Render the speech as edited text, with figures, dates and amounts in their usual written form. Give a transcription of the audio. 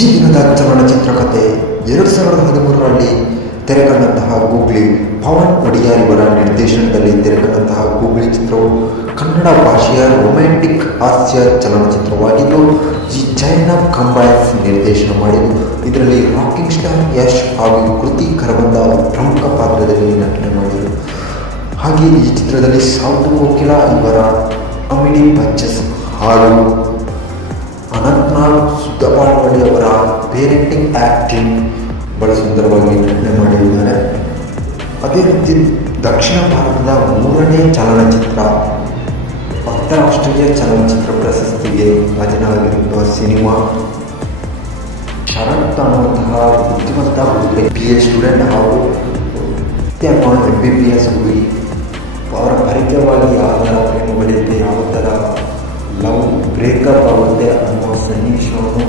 ಈ ದಿನದ ಚಲನಚಿತ್ರ ಕಥೆ 2013ರಲ್ಲಿ ತೆರೆಕಂಡಂತಹ ಗೂಗ್ಲಿ. ಪವನ್ ಒಡಿಯಾರ್ ಇವರ ನಿರ್ದೇಶನದಲ್ಲಿ ತೆರೆಕಂಡಂತಹ ಗೂಗ್ಲಿ ಚಿತ್ರವು ಕನ್ನಡ ಭಾಷೆಯ ರೊಮ್ಯಾಂಟಿಕ್ ಹಾಸ್ಯ ಚಲನಚಿತ್ರವಾಗಿದ್ದು, ಈ ಜೈನಬ್ ಕಂಬೈನ್ಸ್ ನಿರ್ದೇಶನ ಮಾಡಿದ್ದು. ಇದರಲ್ಲಿ ರಾಕಿಂಗ್ ಸ್ಟಾರ್ ಯಶ್ ಹಾಗೂ ಕೃತಿ ಕರಬಂದ ಪ್ರಮುಖ ಪಾತ್ರದಲ್ಲಿ ನಟನೆ ಮಾಡಿದರು. ಹಾಗೆ ಈ ಚಿತ್ರದಲ್ಲಿ ಸೌತ್ ಕೋಕಿಲ ಇವರ ಕಾಮಿಡಿ ಪಂಚಸ್ ಹಾಗೂ ಅನಂತ್ನಾಗ್ ಸುದ್ದಪಾಳ್ವಾಡಿ ಅವರ ಪೇರೆಂಟಿಂಗ್ ಆ್ಯಕ್ಟಿಂಗ್ ಬಹಳ ಸುಂದರವಾಗಿ ನಟನೆ ಮಾಡಿದ್ದಾರೆ. ಅದೇ ರೀತಿ ದಕ್ಷಿಣ ಭಾರತದ 3ನೇ ಚಲನಚಿತ್ರ ಅಂತಾರಾಷ್ಟ್ರೀಯ ಚಲನಚಿತ್ರ ಪ್ರಶಸ್ತಿಗೆ ಭಾಜನವಾಗಿರುವ ಸಿನಿಮಾ ಶರತ್ ಅನ್ನುವಂತಹ ಬುದ್ಧಿವಂತ BA ಸ್ಟೂಡೆಂಟ್ ಹಾಗೂ MBBS ಹುಡುಗಿ ಅವರ ಪರಿಚಯವಾಗಿ ಯಾವ ಥರ ಪ್ರೇಮ ಬರೆಯುತ್ತೆ, ಯಾವ ಥರ ಲವ್ ಬ್ರೇಕಪ್ ಆಗುತ್ತೆ ಅನ್ನೋ ಸನ್ನಿವೇಶವನ್ನು